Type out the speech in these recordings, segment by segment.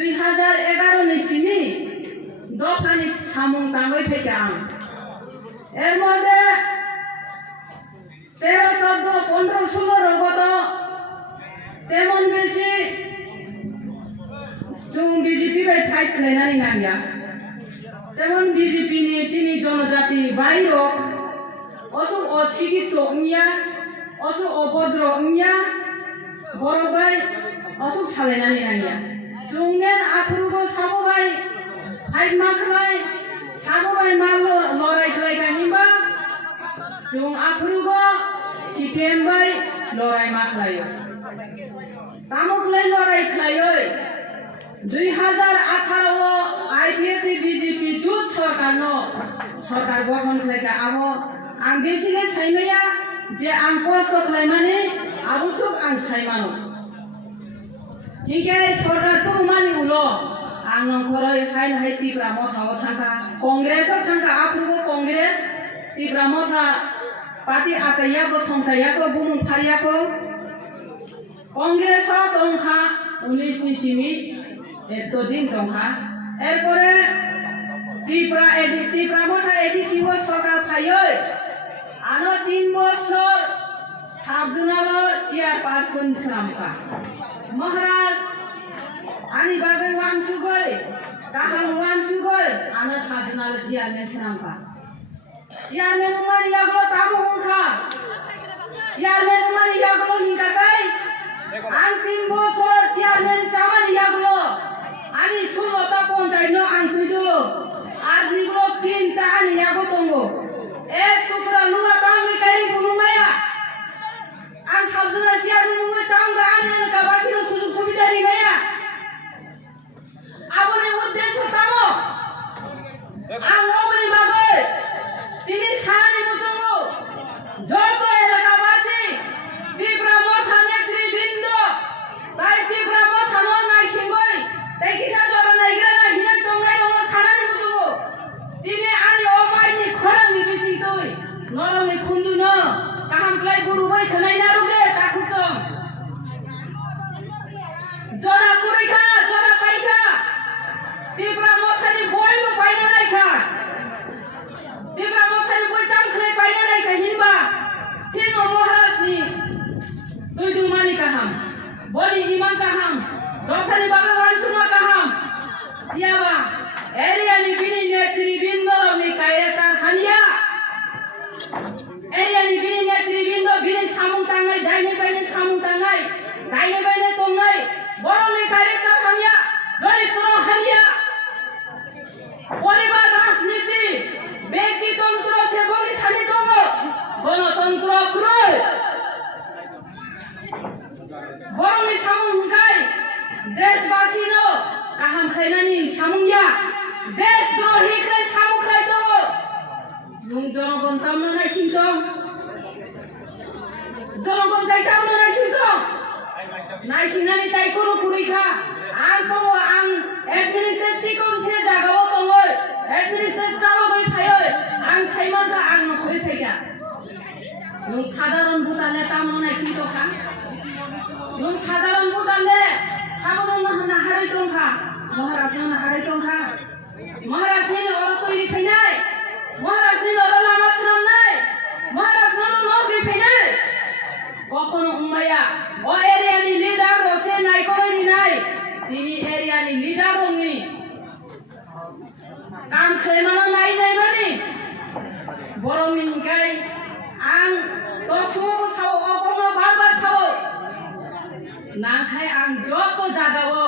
2011 ni sini dofani samung tangoi peke ang এর মধ্যে 13, 14, 15, 16 রগত তেমন বেশি जों বিজেপি বাই ফাইট খাইনানি নাঙ্গিয়া তেমন বিজেপি নি চিনি জনজাতি বাইরো অসুখ অশিক্ষিত ইয়া অসুখ অভদ্র ইয়া বড় বাই অসুখ সালাইনানি নাঙ্গিয়া जोंनेन आफुरुगो साबोबाय फाइट माखलाय साबोबाय मालो लड़ाई खालायगा हिंबा जों आफुरुगो सीपीएम बाय लड़ाई माखलायो तामुखलाय लड़ाई खालायो 2018 आईपीएफ बीजेपी जुट सरकार गठन खालायगा आबो आं बेसिगे साइमाया जे आं कष्ट खालायमाने आबुसुक आं साइमानो हिंगे सरकार तो मानि उलो आं नंखरै हाय हाय तिप्रा मथाव थांखा कांग्रेस थांखा आफुरुगो कांग्रेस तिप्रा मथा पार्टी आचायाको संसायाको बुमुं फारियाको कांग्रेस दंखा 19 नि चिनि एतो दिन दंखा एरपरे तिप्रा मथा एडिसिबो सरकार फायो आनो 3 বছর साबजुनालो चेयारपारसन सामखा महाराज आनी बागै वानसुगै गाहाम वानसुगै आनो साबजुनालो चेयारमेन सामखा चेयारमेन उमानि यागलो ताबु उनखा चेयारमेन उमानि यागलो हिंगाकै आं 3 বছর चेयारमेन चामानि यागलो आनी 16টা পঞ্চায়েতनो आं तुइदलो आर निगलो 3টা आनी यागो दंगो एक टुकरा लुवा तांगै कारि बुनुमाया आं साबजुनाल चेयारमेन उमै तांगा आनी गाबासिनो सुजुग सुबिदारि माया आबोनि उद्देश्य तामो आं ओगनि बागै तिनि सानानि मुजंगो जत एलाकाबासि तिप्रा मथा नेतृबृन्द ताइ तिप्रा मथा नो नाइसिंगै ताइ किसा जरा नाइग्रा ना हिनै दंनाय दङ सानानि मुजंगो तिनि आनि अमाइनि खरांनि बिसिंतै नरमनि खुन्दुनो काहामख्लाय गुरुबै थनाय नारुगे ताखुकम जरा कुरैखा जरा पाइखा तिप्रा मथानि बयबो बायना नायखा तिप्रा मथानि बय दामख्लाय बायना नायखा हिनबा तिनो महाराजनि दुइदुमानि काहाम बनि इमान काहाम दखानि बागै वानसुमा काहाम याबा एरियानि बिनि नेतृबृन्दनि कायता खानिया एरियानि बिनि नेतृबृन्द बिनि सामुं तांनाय दाइनि बायनि सामुं तांनाय दाइनि बायनि तंनाय बर'नि कायता खानिया दरिद्र हानिया परिवार राजनीति व्यक्तितंत्र से बनि थानि दङ गणतंत्र ख्रुइ बर'नि सामुं हुंखाय देशबासिनो गाहाम खायनानि सामुंया देशद्रोही खाय सामुं खाय दङ नों जनगण तामनो नायसिंदं जनगण ताइ तामनो नायसिंदं नायसिंनानि ताइखौनो कुरैखा आं दङ आं एडमिनिस्ट्रेटिभ कन्थे जागाव दङ एडमिनिस्ट्रेटिभ चालगै फायो आं साइमानखा आं नखरै फैगा नों साधारण भुटानले तामनो नायसिंदंखा नों साधारण भुटानले साबदंनो होनना हारै दंखा महाराजनो हारै दंखा महाराजनि अर तैरि फैनाय महाराजनि अर लामा सिनामनाय महाराजनो नगै फैनाय कखनो उमाया ओ एरियानि लिडार रसे नायखरै नाय तिनि एरियानि लिडार दंनि काम खालामनो नाय माने बर'नि हिंखाय आं दसमबो साव अगम बार साव नांखाय आं जत जागावो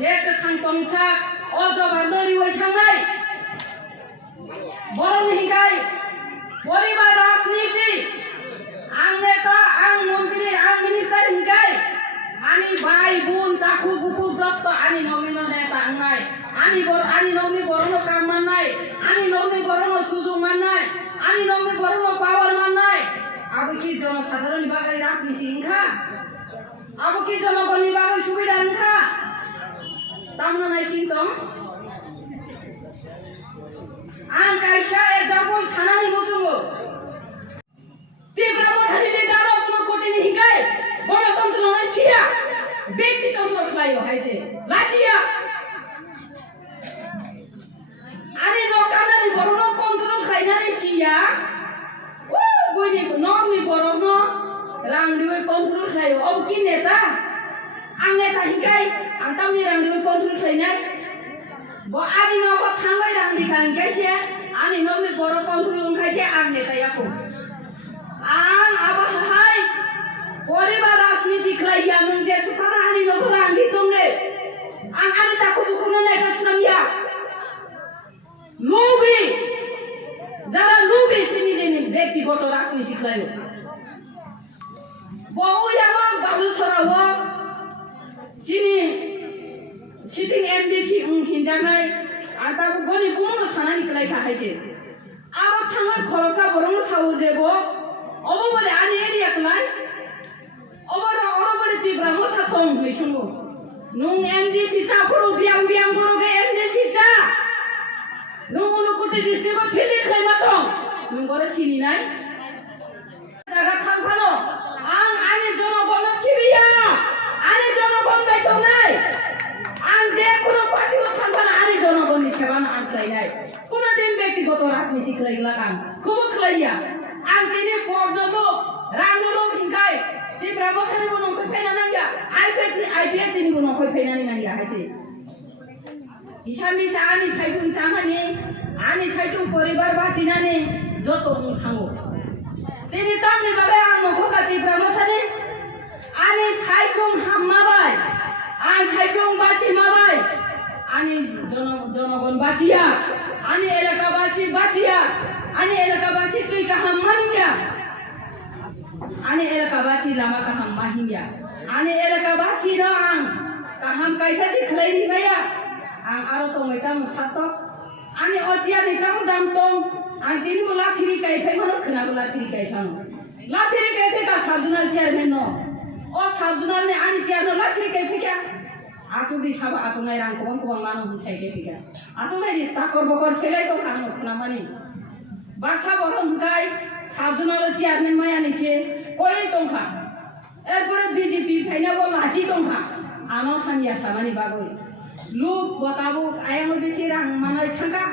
जे गोथां तंसाक अजबान्दरि वै थांनाय बर'नि हिंखाय परिवार राजनीति आं नेता आं मन्त्री आं मिनिस्टार हिंखाय आनी भाई बुन ताखु बुखु जत आनी नमिनो नेता आंनाय आनी नमनि बर'नो काम माननाय आनी नमनि बर'नो सुजुग माननाय आनी नमनि बर'नो पावर माननाय आबो कि जनसाधारण बागै राजनीति हिंखा आबो कि जनगणनि बागै सुबिदा हिंखा तामनो नायसिंदं आं कायसा एग्जाम्पल सानानि मुजुंगो तिप्रा मथानि लिडारो कोनो कोटिनि हिंखाय गणतंत्र नय सिया व्यक्तितंत्र खालायो हायजे लाजिया nogni borogno rangdiwe kontrol khlayo ob ki neta ang neta hikai ang tamni rangdiwe kontrol khlainai bo ani no bo thangai rangdi kan kaise ani nogni borok kontrol kaise ang neta yako ang aba hai poribar rajniti khlaiya nung je supana ani no rangdi tumne ang ani takku bukuno neta snamya lobi যারা লোভী চিনি জেনে ব্যক্তিগত রাজনীতি খেলায় বহু আমার বালু সরাও চিনি সিটিং এমডিসি হিনজানাই আর তাকে গনি বুমনো সানানি খেলাই খাইছে আর থাঙ্গা খরচা বরং সাউ যেব অববলে আনি এরিয়া খেলাই অবর অরবলে তীব্র মথা তং হইছুঙ্গো নুং এমডিসি চাপড়ো বিয়াং বিয়াং গরগে এমডিসি চা nung ulu kuti district pilih klaim matong nung gore sini nai jaga thampano ang ani jonogon kibiya ani jonogon baitong nai ang je kono party o thampana ani jonogon ni seban antlai nai kono din ব্যক্তিগত রাজনীতি khlai lagang খুব khlaiya ang tini pordomo rangolo hingkai ti brahmothani bonong koi phaina naya IPA tini bonong koi phaina ni naya haje 이삼이사 아니 사이중 장하니 아니 사이중 পরিবার বাঁচিনানি যত থাঙ্গো তিনি তামনি বাগে আনো খোকাতি ব্রহ্মথানি আনি সাইচুং হাম্মাবাই আনি সাইচুং বাঁচি মাবাই আনি জনগণ বাঁচিয়া আনি এলাকাবাসী বাঁচিয়া আনি এলাকাবাসী তুই কাহাম মানিয়া আনি এলাকাবাসী লামা কাহাম মাহিয়া আনি এলাকাবাসী ন আং কাহাম কাইসাজি খলাইনি মায়া ang aro tong itang satok ani ocia ni tang dam tong ang tini bola thiri kai phai mano khna bola thiri kai phang la thiri kai phai ka sabjunal chairman no o sabjunal ne ani chair no la thiri kai phai kya atu di saba atu nai rang ko mano hun sai kai phai atu nai di takor bokor selai to khang khna mani baksa boron kai sabjunal chairman maya ni se koi tong kha erpore BJP phaina bo laji tong kha ano hamia samani bagoi look बताबो आयामो बेसी रां मानाय थांगा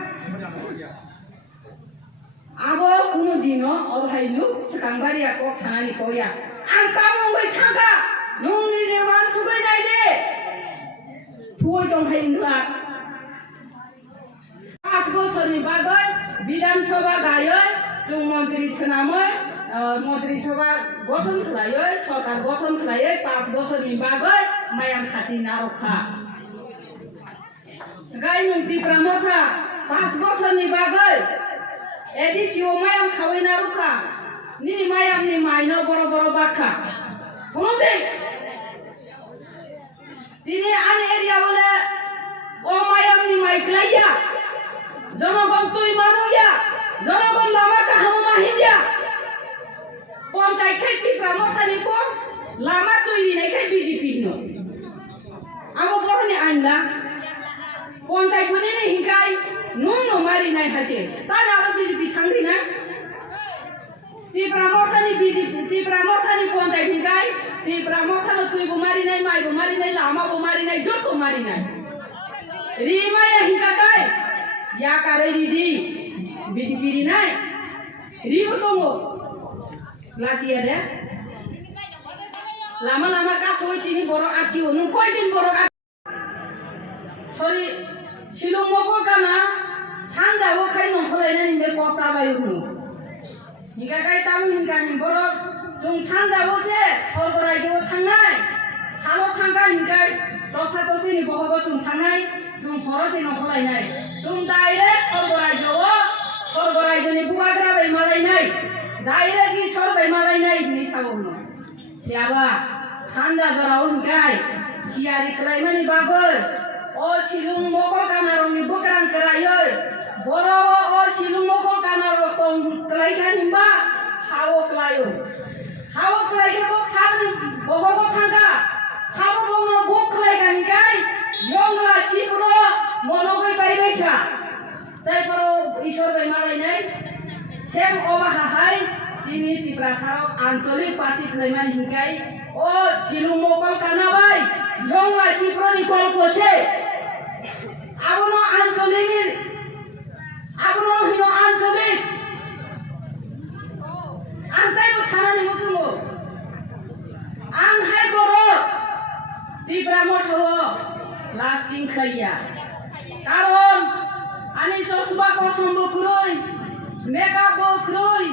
आबो कुनो दिनो अबहाय look सकांबारिया कक सानानि कया आं तामंगै थांगा नोंनि जेवान सुगै नाय दे थुय दंखाय नला 5 बोसोरनि बागै विधानसभा गायै जों मन्त्रि सोनामै मन्त्रि सभा गठन खालायै सरकार गठन खालायै 5 बोसोरनि बागै मायाम खाति नारखा Gai nung TIPRA MOTHA 5 bosor ni bagai edisi o mayam khawai naruka ni mayam ni maino boro bakha konote tini an area bole o mayam ni mai klaiya jonogon tui manuya jonogon lama kaham mahimya ponchai khai TIPRA MOTHA ni po lama tui ni khai BJP no amo boro ni ainla panchayat বনে নে হিকাই Nuno মারি নাই হাসে তারে আরো BJP থাঙ্গি না TIPRA MOTHAনি panchayat হিকাই TIPRA MOTHAনো তুই মারি নাই মাই মারি নাই লামা মারি নাই যত মারি নাই রিমায়া হিকাই ইয়া কারে রিদি বিজেপি রি নাই রিবো তোমো লাচিয়া দে লামা কাছই তিনি বড় আটকি নু কয়দিন বড় sorry Silong moko kana sanja wo khai non kholai na ni ko sa ba yu nika kai tam hin ka hin borok jung sanja wo se sorgorai jo thangnai salo thangka hin kai tosa to ni bohogo jung thangnai jung horo se non kholai nai jung direct sorgorai jo ni buagra bai malai nai direct ni sor bai malai nai ni sago no yaba sanja jorao hin kai siari klai mani bagol o silung moko kanarong ni bukan kerayoi boro o silung moko kanarong tong kelai kanimba hawo kelayo ke bok sabni bohogo thangka sabo bongno bok kelai kanikai yongla sipro monogoi bai kha tai poro ishor bai malai nai sem oba hahai sini TIPRASA ancholik party kelai mani hikai o silung moko kanabai yongla sipro ni kolpo se abono आंथायबो खानानै मोजोङो आंहाय बर' Tipra मथ'आव lasting खैया कारन आंनि चसमा कसम बख्रुइ makeup बख्रुइ